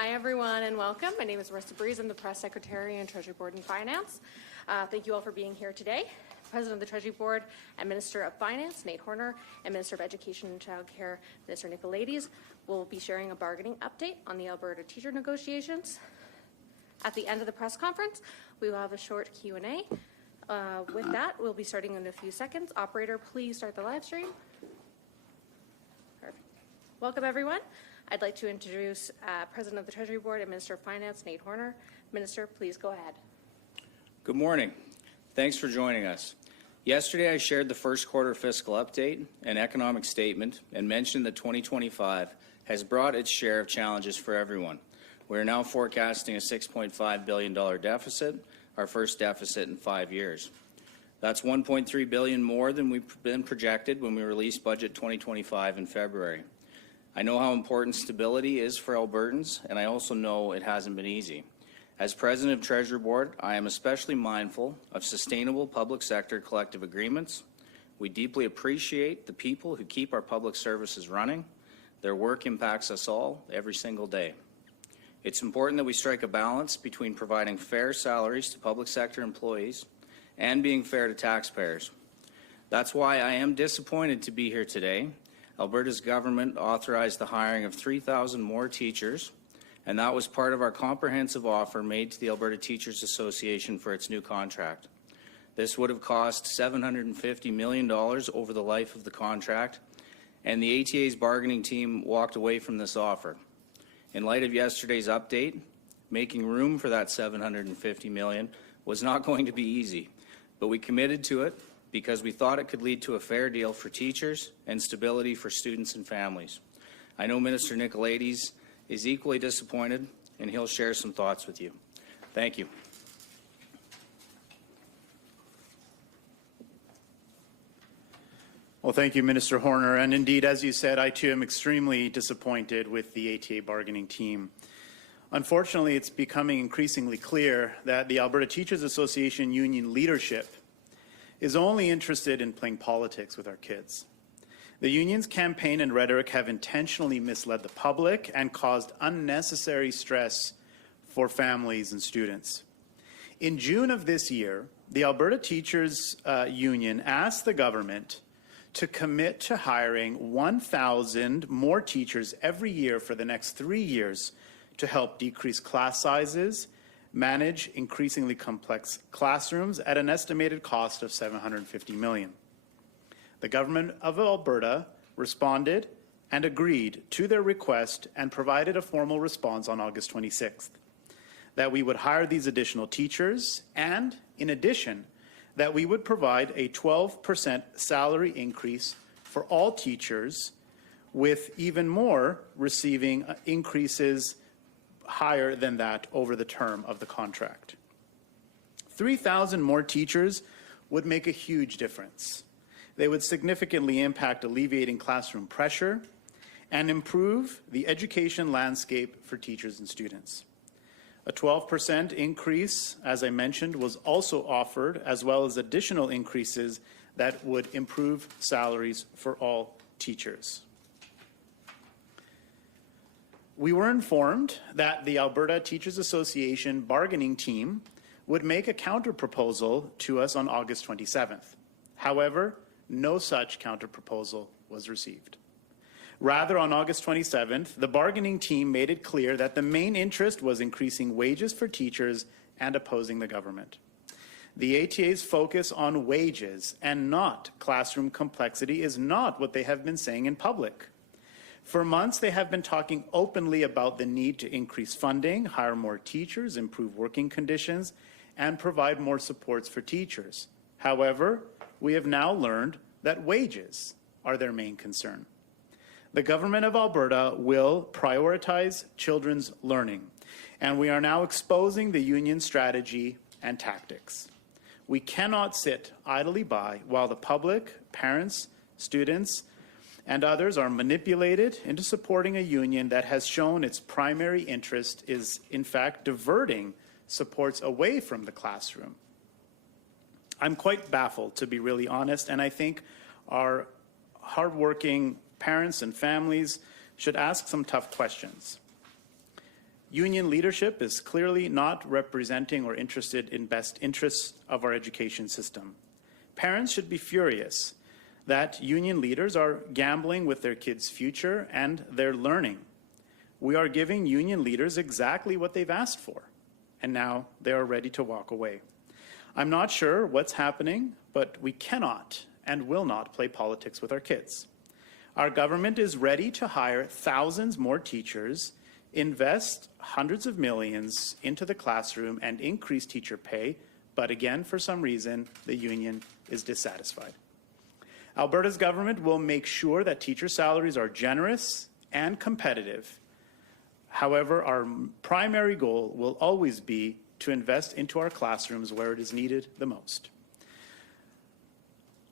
Hi, everyone, and welcome. My name is Marissa Breeze. I'm the Press Secretary and Treasury Board and Finance. Thank you all for being here today. President of the Treasury Board and Minister of Finance, Nate Horner, and Minister of Education and Childcare, Minister Nicolaides, will be sharing a bargaining update on the Alberta teacher negotiations. At the end of the press conference, we will have a short Q&A. With that, we'll be starting in a few seconds. Operator, please start the live stream. Perfect. Welcome, everyone. I'd like to introduce President of the Treasury Board and Minister of Finance, Nate Horner. Minister, please go ahead. Good morning. Thanks for joining us. Yesterday, I shared the first quarter fiscal update and economic statement and mentioned that 2025 has brought its share of challenges for everyone. We are now forecasting a $6.5 billion deficit, our first deficit in 5 years. That's $1.3 billion more than we've been projected when we released Budget 2025 in February. I know how important stability is for Albertans, and I also know it hasn't been easy. As President of Treasury Board, I am especially mindful of sustainable public sector collective agreements. We deeply appreciate the people who keep our public services running. Their work impacts us all every single day. It's important that we strike a balance between providing fair salaries to public sector employees and being fair to taxpayers. That's why I am disappointed to be here today. Alberta's government authorized the hiring of 3,000 more teachers, and that was part of our comprehensive offer made to the Alberta Teachers Association for its new contract. This would have cost $750 million over the life of the contract, and the ATA's bargaining team walked away from this offer. In light of yesterday's update, making room for that $750 million was not going to be easy, but we committed to it because we thought it could lead to a fair deal for teachers and stability for students and families. I know Minister Nicolaides is equally disappointed, and he'll share some thoughts with you. Thank you. Well, thank you, Minister Horner. And indeed, as you said, I too am extremely disappointed with the ATA bargaining team. Unfortunately, it's becoming increasingly clear that the Alberta Teachers Association union leadership is only interested in playing politics with our kids. The union's campaign and rhetoric have intentionally misled the public and caused unnecessary stress for families and students. In June of this year, the Alberta Teachers Union asked the government to commit to hiring 1,000 more teachers every year for the next 3 years to help decrease class sizes, manage increasingly complex classrooms at an estimated cost of $750 million. The government of Alberta responded and agreed to their request and provided a formal response on August 26th that we would hire these additional teachers and, in addition, that we would provide a 12% salary increase for all teachers, with even more receiving increases higher than that over the term of the contract. 3,000 more teachers would make a huge difference. They would significantly impact alleviating classroom pressure and improve the education landscape for teachers and students. A 12% increase, as I mentioned, was also offered, as well as additional increases that would improve salaries for all teachers. We were informed that the Alberta Teachers Association bargaining team would make a counter-proposal to us on August 27th. However, no such counter-proposal was received. Rather, on August 27th, the bargaining team made it clear that the main interest was increasing wages for teachers and opposing the government. The ATA's focus on wages and not classroom complexity is not what they have been saying in public. For months, they have been talking openly about the need to increase funding, hire more teachers, improve working conditions, and provide more supports for teachers. However, we have now learned that wages are their main concern. The government of Alberta will prioritize children's learning, and we are now exposing the union's strategy and tactics. We cannot sit idly by while the public, parents, students, and others are manipulated into supporting a union that has shown its primary interest is, in fact, diverting supports away from the classroom. I'm quite baffled, to be really honest, and I think our hardworking parents and families should ask some tough questions. Union leadership is clearly not representing or interested in best interests of our education system. Parents should be furious that union leaders are gambling with their kids' future and their learning. We are giving union leaders exactly what they've asked for, and now they are ready to walk away. I'm not sure what's happening, but we cannot and will not play politics with our kids. Our government is ready to hire thousands more teachers, invest hundreds of millions into the classroom, and increase teacher pay, but again, for some reason, the union is dissatisfied. Alberta's government will make sure that teacher salaries are generous and competitive. However, our primary goal will always be to invest into our classrooms where it is needed the most.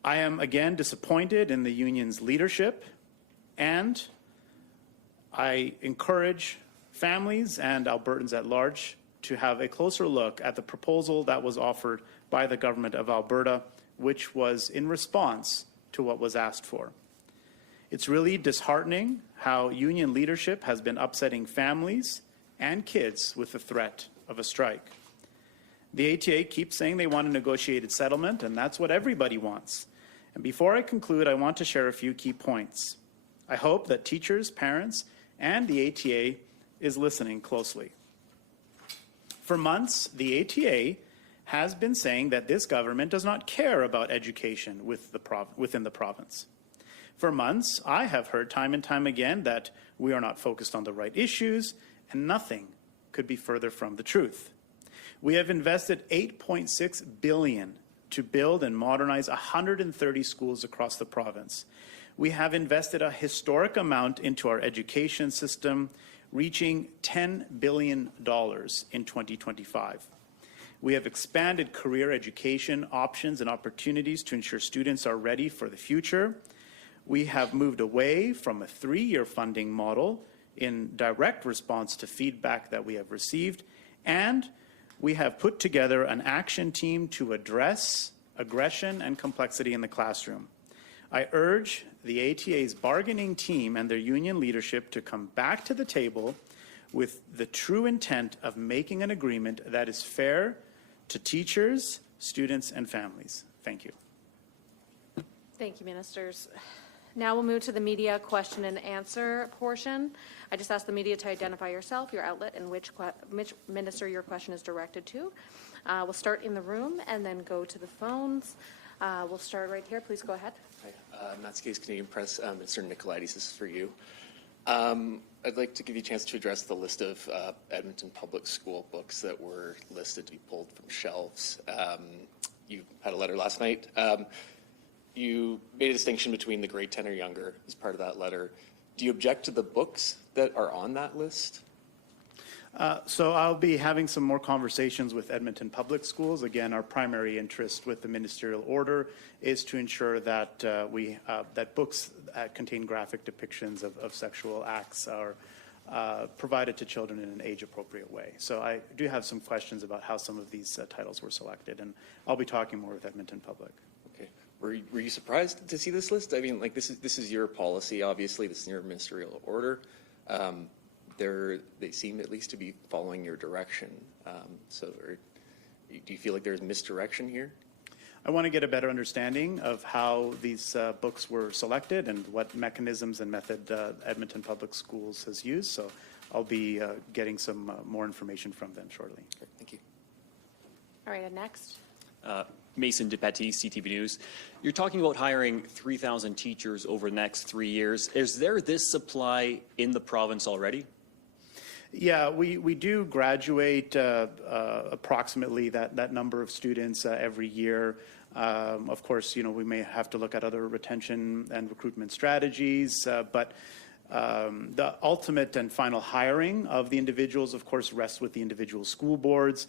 I am again disappointed in the union's leadership, and I encourage families and Albertans at large to have a closer look at the proposal that was offered by the government of Alberta, which was in response to what was asked for. It's really disheartening how union leadership has been upsetting families and kids with the threat of a strike. The ATA keeps saying they want a negotiated settlement, and that's what everybody wants. And before I conclude, I want to share a few key points. I hope that teachers, parents, and the ATA is listening closely. For months, the ATA has been saying that this government does not care about education within the province. For months, I have heard time and time again that we are not focused on the right issues, and nothing could be further from the truth. We have invested $8.6 billion to build and modernize 130 schools across the province. We have invested a historic amount into our education system, reaching $10 billion in 2025. We have expanded career education options and opportunities to ensure students are ready for the future. We have moved away from a 3-year funding model in direct response to feedback that we have received, and we have put together an action team to address aggression and complexity in the classroom. I urge the ATA's bargaining team and their union leadership to come back to the table with the true intent of making an agreement that is fair to teachers, students, and families. Thank you. Thank you, ministers. Now we'll move to the media question and answer portion. I just ask the media to identify yourself, your outlet, and which minister your question is directed to. We'll start in the room and then go to the phones. We'll start right here. Please go ahead. Hi, Nicolaides, Canadian Press. Mr. Nicolaides, this is for you. I'd like to give you a chance to address the list of Edmonton Public School books that were listed to be pulled from shelves. You had a letter last night. You made a distinction between the grade 10 or younger as part of that letter. Do you object to the books that are on that list? So I'll be having some more conversations with Edmonton Public Schools. Again, our primary interest with the ministerial order is to ensure that that books that contain graphic depictions of sexual acts are provided to children in an age-appropriate way. So I do have some questions about how some of these titles were selected, and I'll be talking more with Edmonton Public. Okay. Were you surprised to see this list? I mean, like this is your policy. Obviously, this is your ministerial order. They seem at least to be following your direction. Do you feel like there's misdirection here? I want to get a better understanding of how these books were selected and what mechanisms and method Edmonton Public Schools has used. So I'll be getting some more information from them shortly. Okay, thank you. All right, and next. Mason DePetty, CTV News. You're talking about hiring 3,000 teachers over the next 3 years. Is there this supply in the province already? Yeah, we do graduate approximately that number of students every year. Of course, we may have to look at other retention and recruitment strategies, but the ultimate and final hiring of the individuals, of course, rests with the individual school boards.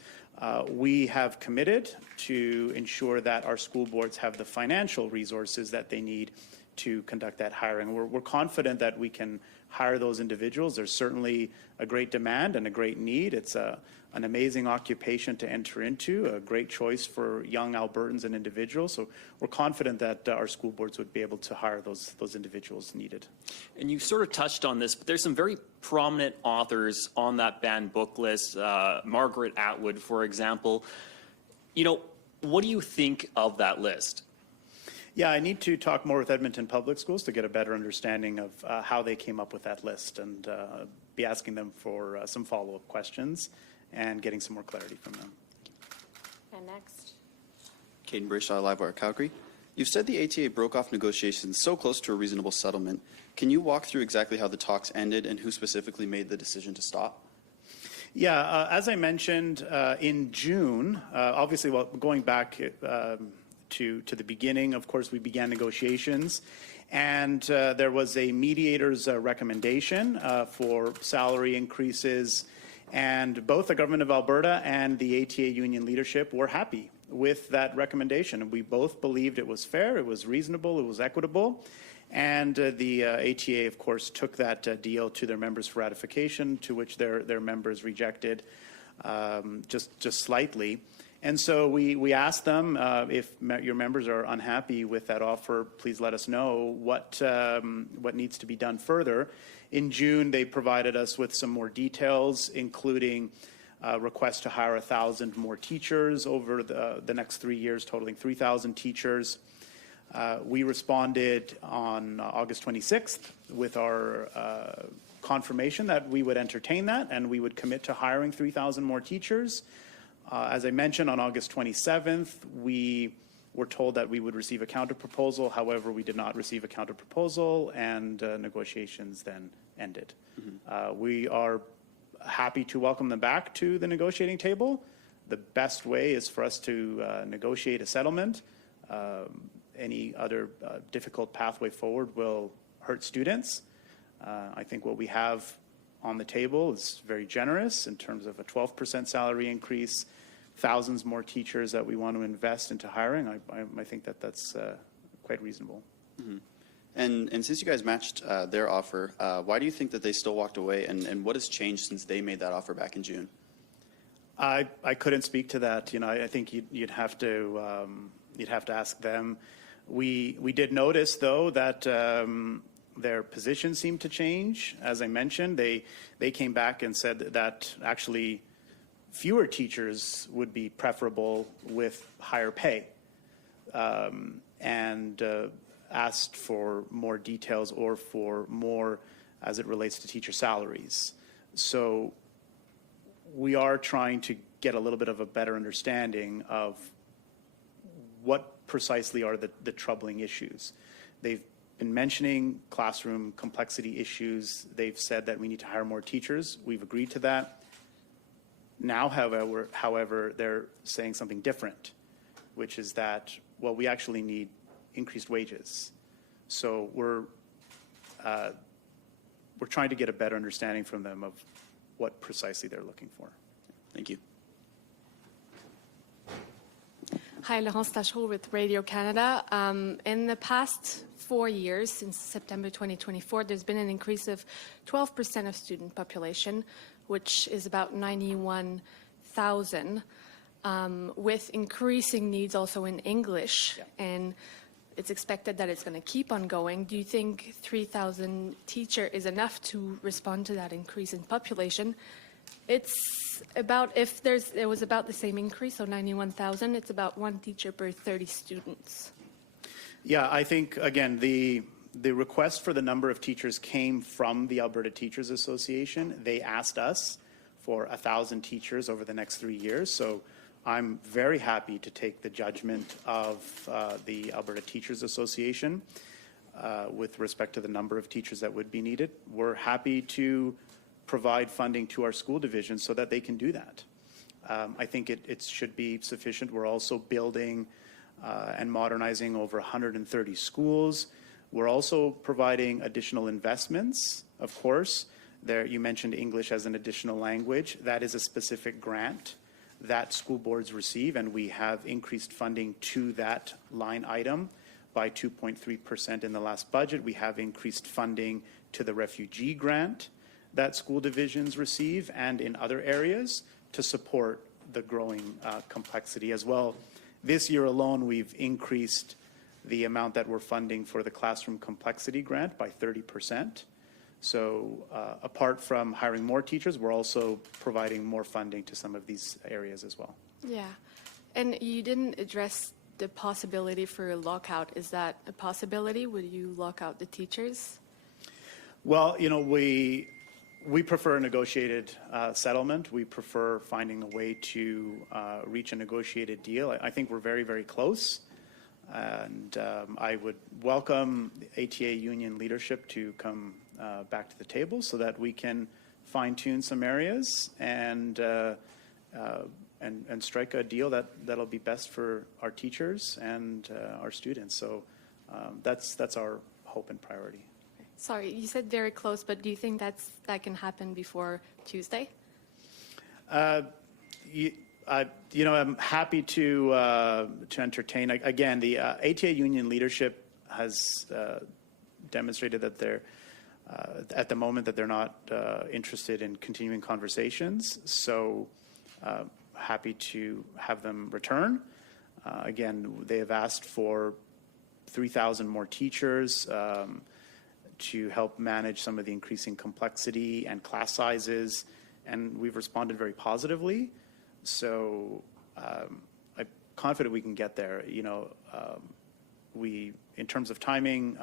We have committed to ensure that our school boards have the financial resources that they need to conduct that hiring. We're confident that we can hire those individuals. There's certainly a great demand and a great need. It's an amazing occupation to enter into, a great choice for young Albertans and individuals. So we're confident that our school boards would be able to hire those individuals needed. And you sort of touched on this, but there's some very prominent authors on that banned book list, Margaret Atwood, for example. You know, what do you think of that list? Yeah, I need to talk more with Edmonton Public Schools to get a better understanding of how they came up with that list, and be asking them for some follow-up questions and getting some more clarity from them. And next. Caden Brayshaw, Livewire, Calgary. You've said the ATA broke off negotiations so close to a reasonable settlement. Can you walk through exactly how the talks ended and who specifically made the decision to stop? Yeah, as I mentioned, in June, obviously, well, going back to the beginning, of course, we began negotiations, and there was a mediator's recommendation for salary increases, and both the Government of Alberta and the ATA union leadership were happy with that recommendation. We both believed it was fair, it was reasonable, it was equitable, and the ATA, of course, took that deal to their members for ratification, to which their members rejected just slightly. And so we asked them, if your members are unhappy with that offer, please let us know what needs to be done further. In June, they provided us with some more details, including requests to hire 1,000 more teachers over the next 3 years, totaling 3,000 teachers. We responded on August 26th with our confirmation that we would entertain that and we would commit to hiring 3,000 more teachers. As I mentioned, on August 27th, we were told that we would receive a counterproposal. However, we did not receive a counterproposal, and negotiations then ended. Mm-hmm. We are happy to welcome them back to the negotiating table. The best way is for us to negotiate a settlement. Any other difficult pathway forward will hurt students. I think what we have on the table is very generous in terms of a 12% salary increase, thousands more teachers that we want to invest into hiring. I think that's quite reasonable. Mm-hmm. And since you guys matched their offer, why do you think that they still walked away, and what has changed since they made that offer back in June? I couldn't speak to that. You know, I think you'd have to ask them. We did notice, though, that their position seemed to change. As I mentioned, they came back and said that actually fewer teachers would be preferable with higher pay, and asked for more details or for more as it relates to teacher salaries. So we are trying to get a little bit of a better understanding of what precisely are the troubling issues. They've been mentioning classroom complexity issues. They've said that we need to hire more teachers. We've agreed to that. Now, however, they're saying something different, which is that, well, we actually need increased wages. So we're trying to get a better understanding from them of what precisely they're looking for. Thank you. Hi, Laurence Tachereau with Radio Canada. In the past 4 years, since September 2024, there's been an increase of 12% of student population, which is about 91,000, with increasing needs also in English. Yeah. And it's expected that it's going to keep on going. Do you think 3,000 teacher is enough to respond to that increase in population? It's about, if it was about the same increase, so 91,000, it's about 1 teacher per 30 students. Yeah, I think, again, the request for the number of teachers came from the Alberta Teachers Association. They asked us for 1,000 teachers over the next 3 years. So I'm very happy to take the judgment of the Alberta Teachers Association with respect to the number of teachers that would be needed. We're happy to provide funding to our school division so that they can do that. I think it should be sufficient. We're also building and modernizing over 130 schools. We're also providing additional investments, of course. There, you mentioned English as an additional language. That is a specific grant that school boards receive, and we have increased funding to that line item by 2.3% in the last budget. We have increased funding to the refugee grant that school divisions receive and in other areas to support the growing complexity as well. This year alone, we've increased the amount that we're funding for the classroom complexity grant by 30%. So apart from hiring more teachers, we're also providing more funding to some of these areas as well. Yeah. And you didn't address the possibility for a lockout. Is that a possibility? Would you lock out the teachers? Well, you know, we prefer a negotiated settlement. We prefer finding a way to reach a negotiated deal. I think we're very, very close. And I would welcome the ATA union leadership to come back to the table so that we can fine-tune some areas and strike a deal that'll be best for our teachers and our students. So that's our hope and priority. Sorry, you said very close, but do you think that can happen before Tuesday? You know, I'm happy to entertain. Again, the ATA union leadership has demonstrated that they're at the moment that they're not interested in continuing conversations. So happy to have them return. Again, they have asked for 3,000 more teachers to help manage some of the increasing complexity and class sizes, and we've responded very positively. So I'm confident we can get there. You know, in terms of timing,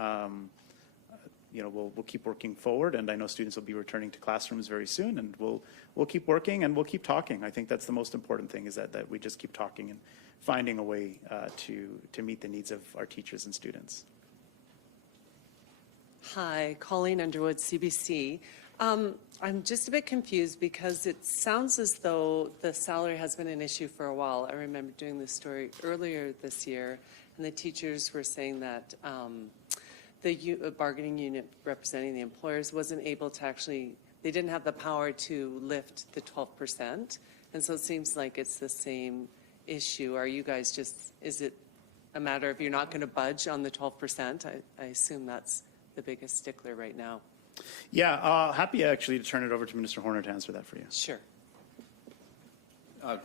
you know, we'll keep working forward, and I know students will be returning to classrooms very soon, and we'll keep working and we'll keep talking. I think that's the most important thing, is that we just keep talking and finding a way to meet the needs of our teachers and students. Hi, Colleen Underwood, CBC. I'm just a bit confused because it sounds as though the salary has been an issue for a while. I remember doing this story earlier this year, and the teachers were saying that the bargaining unit representing the employers wasn't able to actually, they didn't have the power to lift the 12%. And so it seems like it's the same issue. Are you guys just, is it a matter of you're not going to budge on the 12%? I assume that's the biggest stickler right now. Yeah, happy actually to turn it over to Minister Horner to answer that for you. Sure.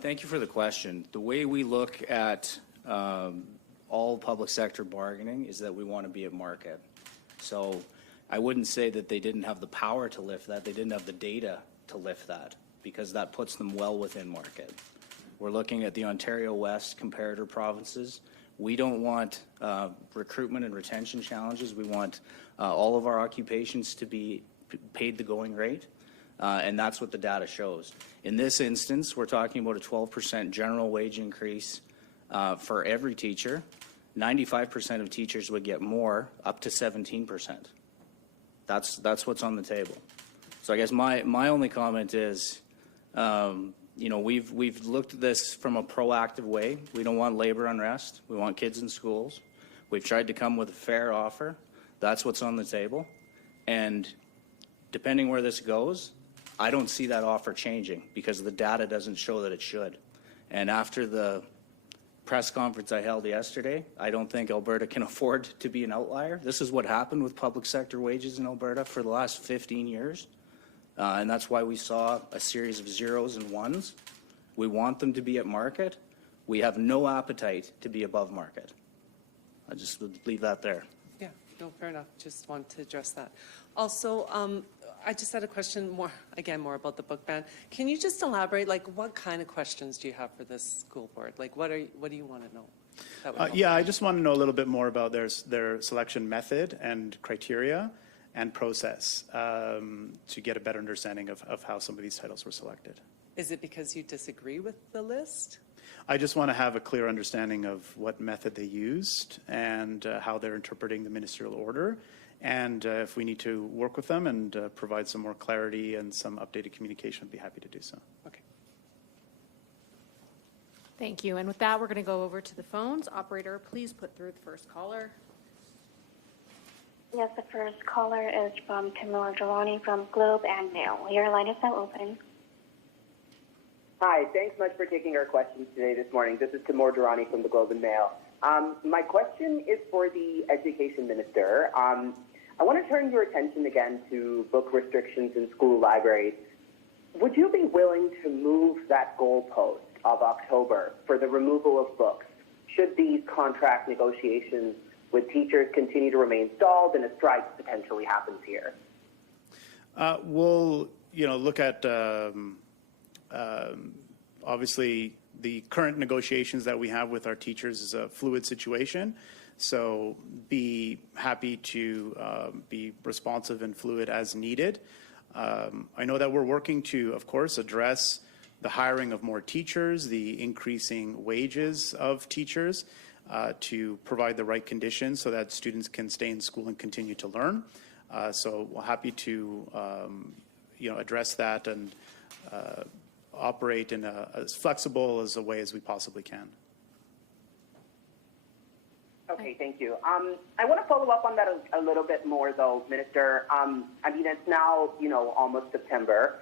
Thank you for the question. The way we look at all public sector bargaining is that we want to be at market. So I wouldn't say that they didn't have the power to lift that. They didn't have the data to lift that, because that puts them well within market. We're looking at the Ontario West comparator provinces. We don't want recruitment and retention challenges. We want all of our occupations to be paid the going rate, and that's what the data shows. In this instance, we're talking about a 12% general wage increase for every teacher. 95% of teachers would get more, up to 17%. That's what's on the table. So I guess my only comment is, you know, we've looked at this from a proactive way. We don't want labor unrest. We want kids in schools. We've tried to come with a fair offer. That's what's on the table. And depending where this goes, I don't see that offer changing, because the data doesn't show that it should. And after the press conference I held yesterday, I don't think Alberta can afford to be an outlier. This is what happened with public sector wages in Alberta for the last 15 years. And that's why we saw a series of zeros and ones. We want them to be at market. We have no appetite to be above market. I just would leave that there. Yeah, no, fair enough. Just want to address that. Also, I just had a question more about the book ban. Can you just elaborate, like, what kind of questions do you have for this school board? Like, what do you want to know? That would help. Yeah, I just want to know a little bit more about their selection method and criteria and process to get a better understanding of how some of these titles were selected. Is it because you disagree with the list? I just want to have a clear understanding of what method they used and how they're interpreting the ministerial order. And if we need to work with them and provide some more clarity and some updated communication, I'd be happy to do so. Okay. Thank you. And with that, we're going to go over to the phones. Operator, please put through the first caller. Yes, the first caller is from Timur Durrani from Globe and Mail. Your line is now open. Hi, thanks much for taking our questions today this morning. This is Timur Durrani from the Globe and Mail. My question is for the Education Minister. I want to turn your attention again to book restrictions in school libraries. Would you be willing to move that goalpost of October for the removal of books should these contract negotiations with teachers continue to remain stalled and a strike potentially happens here? We'll, look at obviously the current negotiations that we have with our teachers is a fluid situation. So be happy to be responsive and fluid as needed. I know that we're working to, of course, address the hiring of more teachers, the increasing wages of teachers, to provide the right conditions so that students can stay in school and continue to learn. So we're happy to, address that and operate in as flexible as a way as we possibly can. Okay, thank you. I want to follow up on that a little bit more, though, Minister. It's now, almost September.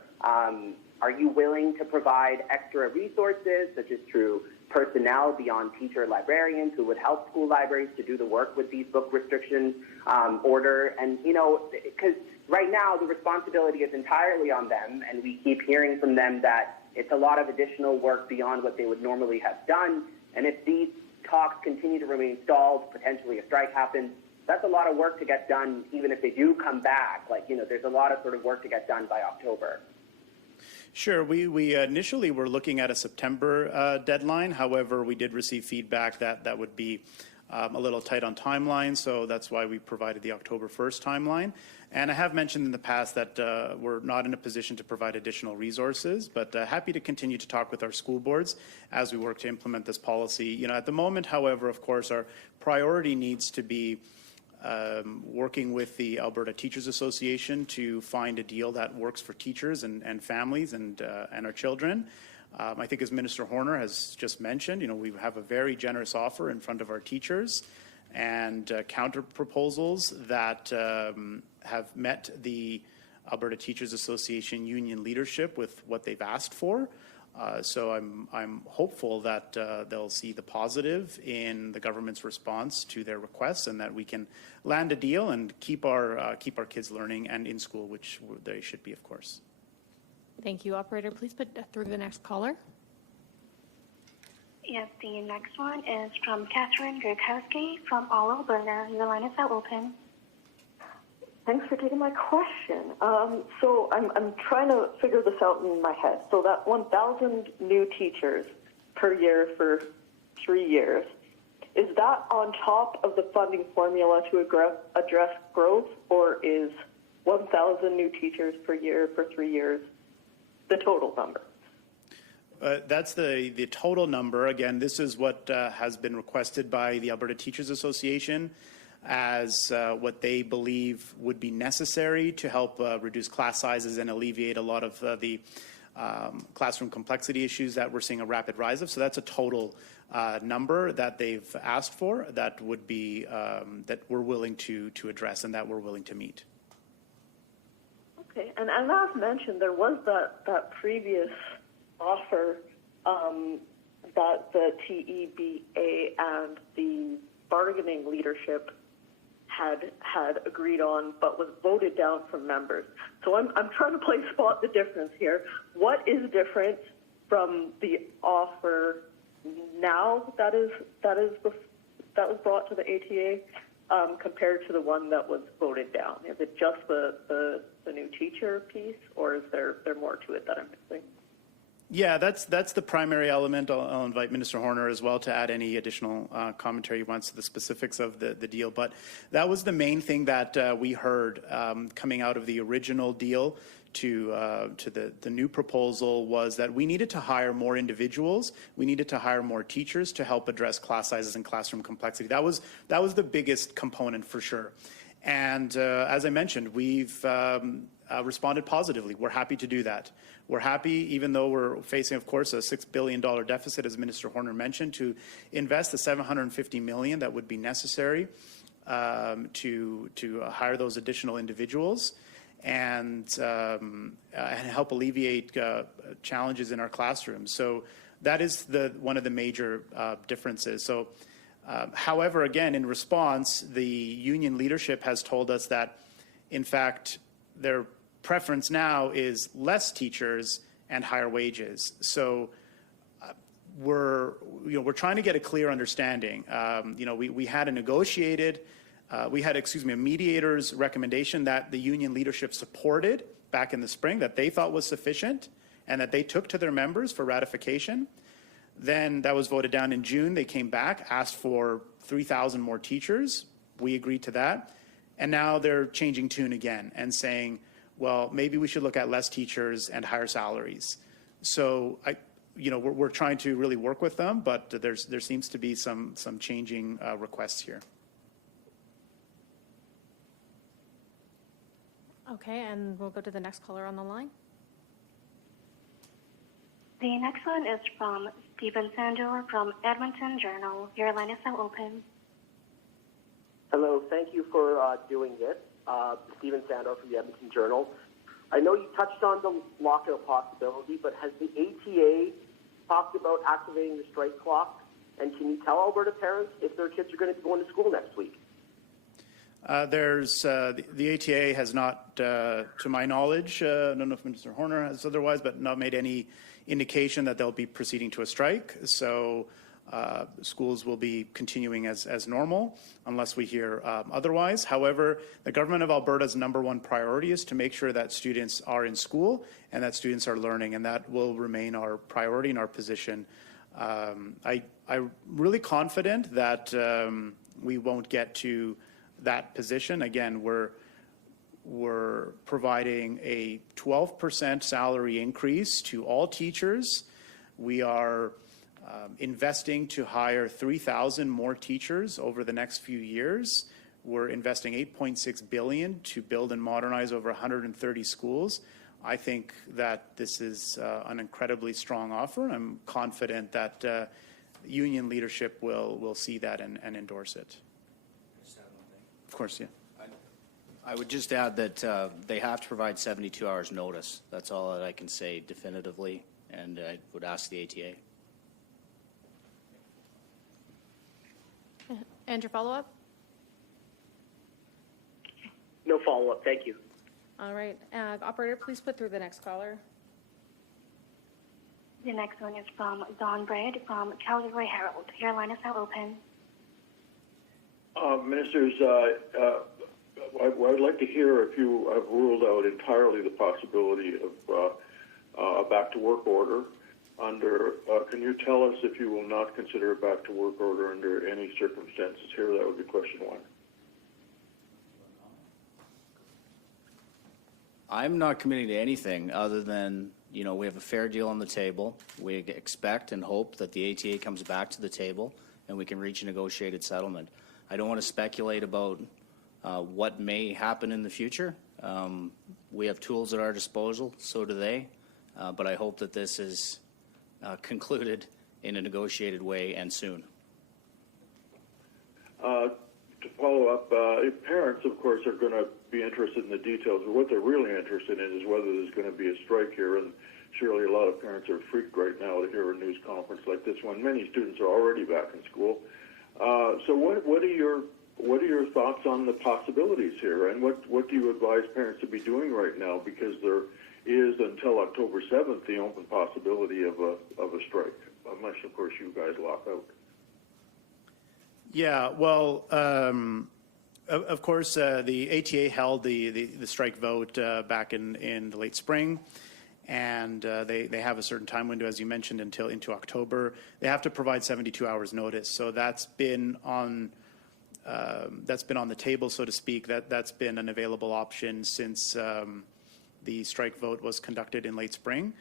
Are you willing to provide extra resources, such as through personnel beyond teacher librarians who would help school libraries to do the work with these book restriction order? And, because right now the responsibility is entirely on them, and we keep hearing from them that it's a lot of additional work beyond what they would normally have done. And if these talks continue to remain stalled, potentially a strike happens, that's a lot of work to get done, even if they do come back. There's a lot of sort of work to get done by October. Sure. We initially were looking at a September deadline. However, we did receive feedback that would be a little tight on timeline, so that's why we provided the October 1st timeline. And I have mentioned in the past that we're not in a position to provide additional resources, but happy to continue to talk with our school boards as we work to implement this policy. At the moment, however, of course, our priority needs to be working with the Alberta Teachers Association to find a deal that works for teachers and families and our children. I think, as Minister Horner has just mentioned, we have a very generous offer in front of our teachers and counter proposals that have met the Alberta Teachers Association union leadership with what they've asked for. So I'm hopeful that they'll see the positive in the government's response to their requests, and that we can land a deal and keep our kids learning and in school, which they should be, of course. Thank you. Operator, please put through the next caller. Yes, the next one is from Catherine Gurkowski from All Alberta. Your line is now open. Thanks for taking my question. So I'm trying to figure this out in my head. So that 1,000 new teachers per year for 3 years, is that on top of the funding formula to address growth, or is 1,000 new teachers per year for 3 years the total number? That's the total number. Again, this is what has been requested by the Alberta Teachers Association as what they believe would be necessary to help reduce class sizes and alleviate a lot of the classroom complexity issues that we're seeing a rapid rise of. So that's a total number that they've asked for that would be that we're willing to address and that we're willing to meet. Okay, and as mentioned, there was that previous offer that the TEBA and the bargaining leadership had agreed on, but was voted down from members. So I'm trying to spot the difference here. What is different from the offer now that was brought to the ATA compared to the one that was voted down? Is it just the new teacher piece, or is there more to it that I'm missing? Yeah, that's the primary element. I'll invite Minister Horner as well to add any additional commentary he wants to the specifics of the deal. But that was the main thing that we heard coming out of the original deal to the new proposal, was that we needed to hire more individuals. We needed to hire more teachers to help address class sizes and classroom complexity. That was the biggest component for sure. And as I mentioned, we've responded positively. We're happy to do that. We're happy, even though we're facing, of course, a $6 billion deficit, as Minister Horner mentioned, to invest the $750 million that would be necessary to hire those additional individuals and help alleviate challenges in our classrooms. So that is one of the major differences. So However, again, in response, the union leadership has told us that, in fact, their preference now is less teachers and higher wages. So we're trying to get a clear understanding. We had a mediator's recommendation that the union leadership supported back in the spring, that they thought was sufficient and that they took to their members for ratification. Then that was voted down in June. They came back, asked for 3,000 more teachers. We agreed to that. And now they're changing tune again and saying, well, maybe we should look at less teachers and higher salaries. So we're trying to really work with them, but there seems to be some changing requests here. Okay, and we'll go to the next caller on the line. The next one is from Stephen Sandor from Edmonton Journal. Your line is now open. Hello, thank you for doing this. Stephen Sandor from the Edmonton Journal. I know you touched on the lockout possibility, but has the ATA talked about activating the strike clock? And can you tell Alberta parents if their kids are going to be going to school next week? The ATA has not, to my knowledge, I don't know if Mr. Horner has otherwise, but not made any indication that they'll be proceeding to a strike. So schools will be continuing as normal unless we hear otherwise. However, the government of Alberta's #1 priority is to make sure that students are in school and that students are learning, and that will remain our priority and our position. I'm really confident that we won't get to that position. Again, we're providing a 12% salary increase to all teachers. We are investing to hire 3,000 more teachers over the next few years. We're investing $8.6 billion to build and modernize over 130 schools. I think that this is an incredibly strong offer. I'm confident that union leadership will see that and endorse it. Of course, yeah. I would just add that they have to provide 72 hours notice. That's all that I can say definitively, and I would ask the ATA. And your follow-up? No follow-up, thank you. All right. Operator, please put through the next caller. The next one is from Don Braid from Calgary Herald. Your line is now open. Ministers, I'd like to hear if you have ruled out entirely the possibility of a back-to-work order. Can you tell us if you will not consider a back-to-work order under any circumstances here? That would be question one. I'm not committing to anything other than, we have a fair deal on the table. We expect and hope that the ATA comes back to the table and we can reach a negotiated settlement. I don't want to speculate about what may happen in the future. We have tools at our disposal, so do they. But I hope that this is concluded in a negotiated way and soon. To follow up, parents, of course, are going to be interested in the details, but what they're really interested in is whether there's going to be a strike here, and surely a lot of parents are freaked right now to hear a news conference like this one. Many students are already back in school. So what are your thoughts on the possibilities here, and what do you advise parents to be doing right now, because there is until October 7th the open possibility of a strike, unless of course you guys lock out. Yeah, well, of course, the ATA held the strike vote back in the late spring, and they have a certain time window, as you mentioned, into October. They have to provide 72 hours notice, so that's been on the table, so to speak. That's been an available option since the strike vote was conducted in late spring.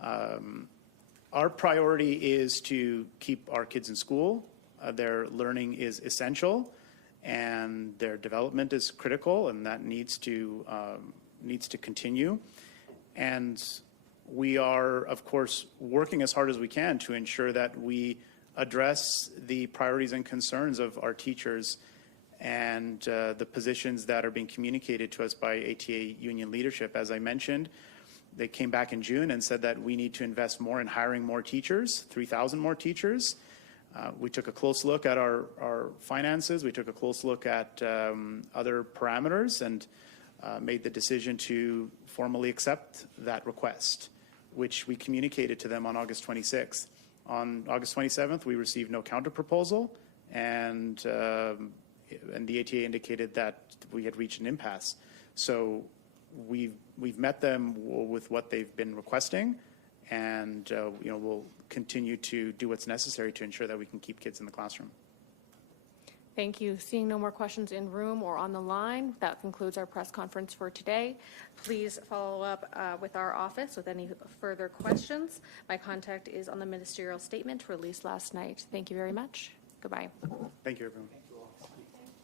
Our priority is to keep our kids in school. Their learning is essential, and their development is critical, and that needs to continue. And we are, of course, working as hard as we can to ensure that we address the priorities and concerns of our teachers and the positions that are being communicated to us by ATA union leadership. As I mentioned, they came back in June and said that we need to invest more in hiring more teachers, 3,000 more teachers. We took a close look at our finances. We took a close look at other parameters and made the decision to formally accept that request, which we communicated to them on August 26th. On August 27th, we received no counterproposal, and the ATA indicated that we had reached an impasse. So we've met them with what they've been requesting, and we'll continue to do what's necessary to ensure that we can keep kids in the classroom. Thank you. Seeing no more questions in room or on the line, that concludes our press conference for today. Please follow up with our office with any further questions. My contact is on the ministerial statement released last night. Thank you very much. Goodbye. Thank you, everyone.